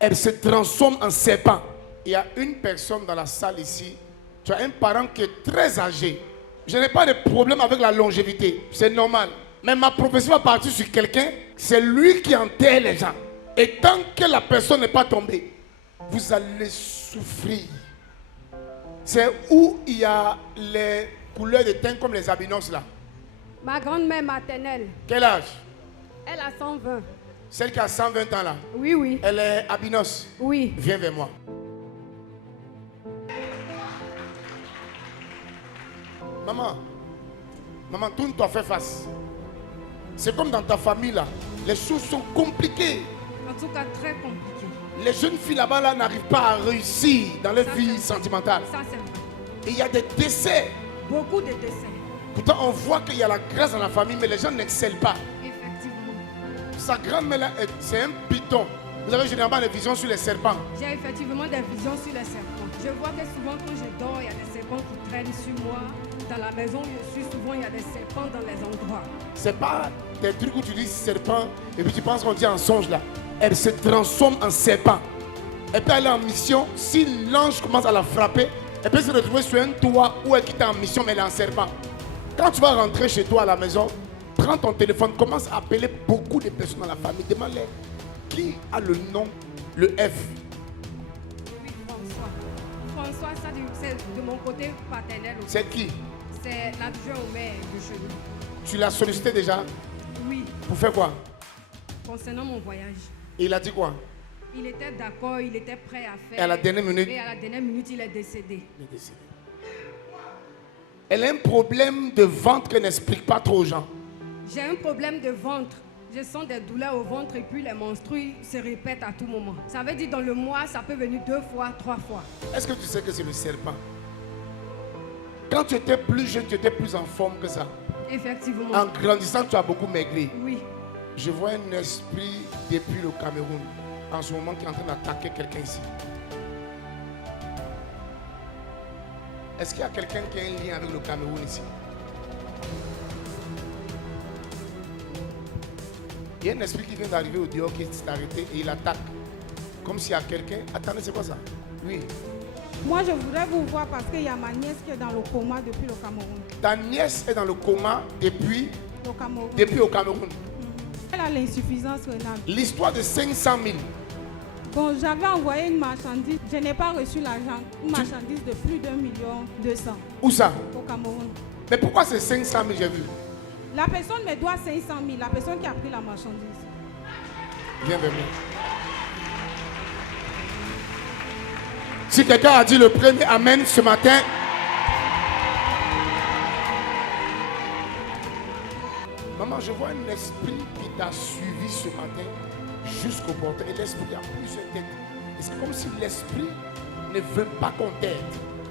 elle se transforme en serpent. Il y a une personne dans la salle ici. Tu as un parent qui est très âgé. Je n'ai pas de problème avec la longévité. C'est normal. Mais ma prophétie va partir sur quelqu'un. C'est lui qui enterre les gens. Et tant que la personne n'est pas tombée, vous allez souffrir. C'est où il y a les couleurs de teint comme les albinos là. Ma grand-mère maternelle. Quel âge? Elle a 120. Celle qui a 120 ans là. Oui, oui. Elle est albinos. Oui. Viens vers moi. Maman, tourne-toi, fais face. C'est comme dans ta famille là. Les choses sont compliquées. En tout cas, très compliqué. Les jeunes filles là-bas là, n'arrivent pas à réussir dans leur vie sentimentale. Ça, c'est vrai. Et il y a des décès. Beaucoup de décès. Pourtant, on voit qu'il y a la grâce dans la famille, mais les gens n'excellent pas. Effectivement. Sa grand-mère là, c'est un python. Vous avez généralement des visions sur les serpents. J'ai effectivement des visions sur les serpents. Je vois que souvent quand je dors, il y a des serpents qui traînent sur moi. Dans la maison où je suis, souvent il y a des serpents dans les endroits. C'est pas des trucs où tu dis serpent et puis tu penses qu'on dit en songe là. Elle se transforme en serpent. Elle peut aller en mission. Si l'ange commence à la frapper, elle peut se retrouver sur un toit où elle quitte en mission, mais elle est en serpent. Quand tu vas rentrer chez toi à la maison, prends ton téléphone, commence à appeler beaucoup de personnes dans la famille. Demande-les qui a le nom, le F. Oui, François. François, ça c'est de mon côté paternel aussi. C'est qui? C'est l'adjoint au maire de chez nous. Tu l'as sollicité déjà? Oui. Pour faire quoi? Concernant mon voyage. Et il a dit quoi? Il était d'accord, il était prêt à faire. Et à la dernière minute? Et à la dernière minute, il est décédé. Il est décédé. Elle a un problème de ventre qu'elle n'explique pas trop aux gens. J'ai un problème de ventre. Je sens des douleurs au ventre et puis les menstrues se répètent à tout moment. Ça veut dire dans le mois, ça peut venir 2 fois, 3 fois. Est-ce que tu sais que c'est le serpent? Quand tu étais plus jeune, tu étais plus en forme que ça. Effectivement. En grandissant, tu as beaucoup maigri. Oui. Je vois un esprit depuis le Cameroun, en ce moment, qui est en train d'attaquer quelqu'un ici. Est-ce qu'il y a quelqu'un qui a un lien avec le Cameroun ici? Il y a un esprit qui vient d'arriver au dehors, qui s'est arrêté et il attaque. Comme s'il y a quelqu'un. Attendez, c'est quoi ça? Oui. Moi, je voudrais vous voir parce qu'il y a ma nièce qui est dans le coma depuis le Cameroun. Ta nièce est dans le coma depuis au Cameroun. Elle a l'insuffisance rénale. L'histoire de 500 000. Bon, j'avais envoyé une marchandise. Je n'ai pas reçu l'argent. Une marchandise de plus d'1,2 million. Où ça? Au Cameroun. Mais pourquoi c'est 500 000, j'ai vu? La personne me doit 500 000. La personne qui a pris la marchandise. Viens vers moi. Si quelqu'un a dit le premier Amen ce matin, maman, je vois un esprit qui t'a suivi ce matin jusqu'au portail. Et l'esprit a plusieurs têtes. Et c'est comme si l'esprit ne veut pas qu'on t'aide.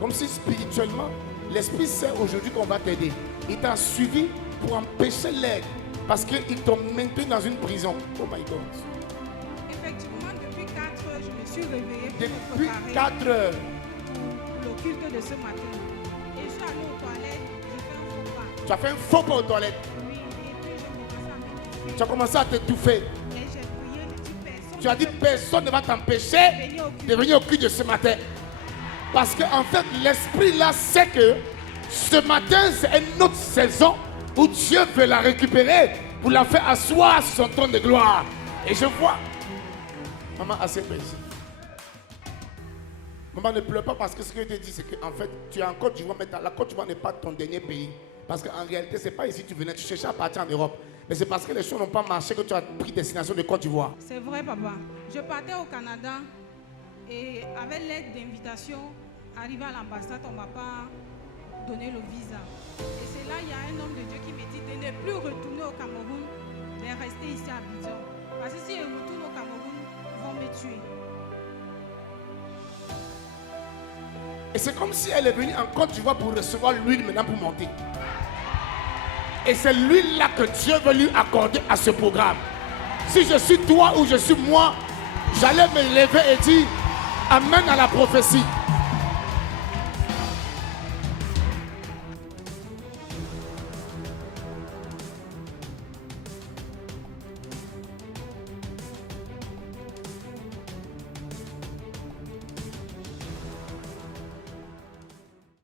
Comme si spirituellement, l'esprit sait aujourd'hui qu'on va t'aider. Il t'a suivi pour empêcher l'aide. Parce qu'ils t'ont maintenu dans une prison. Oh my God. Effectivement, depuis 4 heures, je me suis réveillée pour me Depuis préparer 4 heures. pour le culte de ce matin. Et je suis allée aux toilettes, j'ai fait un faux pas. Tu as fait un faux pas aux toilettes. Oui, et puis j'ai commencé à m'étouffer. Tu as commencé à t'étouffer. Et j'ai prié, j'ai dit personne. Tu as dit personne ne va t'empêcher de venir au culte de ce matin. Parce qu'en fait, l'esprit là sait que ce matin, c'est une autre saison où Dieu veut la récupérer pour la faire asseoir sur son trône de gloire. Et je vois. Maman, assieds-toi ici. Maman, ne pleure pas parce que ce que je te dis, c'est qu'en fait, tu es en Côte d'Ivoire, mais la Côte d'Ivoire n'est pas ton dernier pays. Parce qu'en réalité, ce n'est pas ici que tu venais, tu cherchais à partir en Europe. Mais c'est parce que les choses n'ont pas marché que tu as pris destination de Côte d'Ivoire. C'est vrai, papa. Je partais au Canada et avec l'aide d'invitation, arrivé à l'ambassade, on ne m'a pas donné le visa. Et c'est là, il y a un homme de Dieu qui me dit de ne plus retourner au Cameroun, mais rester ici à Abidjan. Parce que si je retourne au Cameroun, ils vont me tuer. Et c'est comme si elle est venue en Côte d'Ivoire pour recevoir l'huile maintenant pour monter. Et c'est l'huile-là que Dieu veut lui accorder à ce programme. Si je suis toi ou je suis moi, j'allais me lever et dire Amen à la prophétie.